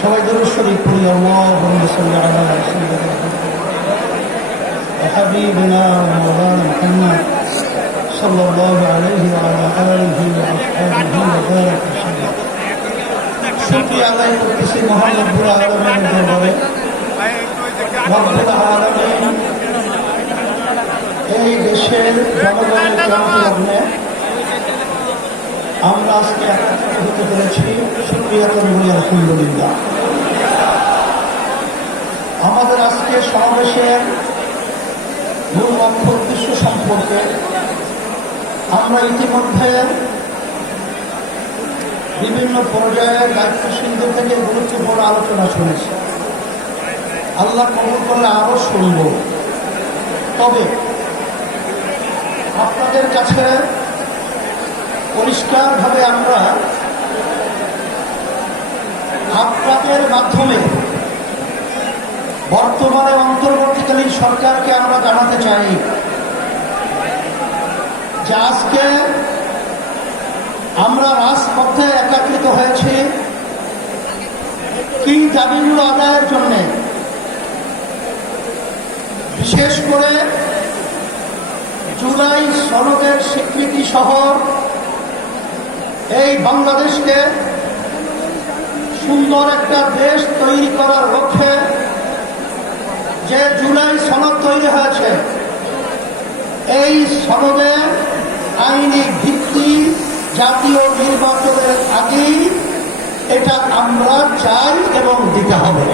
সবাই দরুদ শরীফ পড়ি اللهم صل على سيدنا وحبيبنا ومولانا محمد صلى الله عليه وعلى آله وأصحابه وبارك وسلم শুকরিয়া আদায় করতেছি মহান রব্বুল আলমের দরবারে রব্বুল আলমিন এই দেশের জনগণের ক্রান্তি লগ্নে আমরা আজকে একত্রিত হতে পেরেছি বলি আলহামদুলিল্লাহ। আমাদের আজকে সমাবেশের মূল লক্ষ্য, উদ্দেশ্য সম্পর্কে আমরা ইতিমধ্যে বিভিন্ন পর্যায়ে দায়িত্বশীলদের থেকে গুরুত্বপূর্ণ আলোচনা শুনেছি। আল্লাহ কবুল করলে আরও শুনব। তবে আপনাদের কাছে পরিষ্কারভাবে আমরা আপনাদের মাধ্যমে বর্তমানে অন্তর্বর্তীকালীন সরকারকে আমরা জানাতে চাই যে আজকে আমরা রাজপথে একাকৃত হয়েছি। কি দাবিগুলো আদায়ের জন্য? বিশেষ করে জুলাই সনদের স্বীকৃতি সহ এই বাংলাদেশকে সুন্দর একটা দেশ তৈরি করার লক্ষ্যে যে জুলাই সনদ তৈরি হয়েছে, এই সনদে আইনি ভিত্তি জাতীয় নির্বাচনের আগেই এটা আমরা চাই এবং দিতে হবে।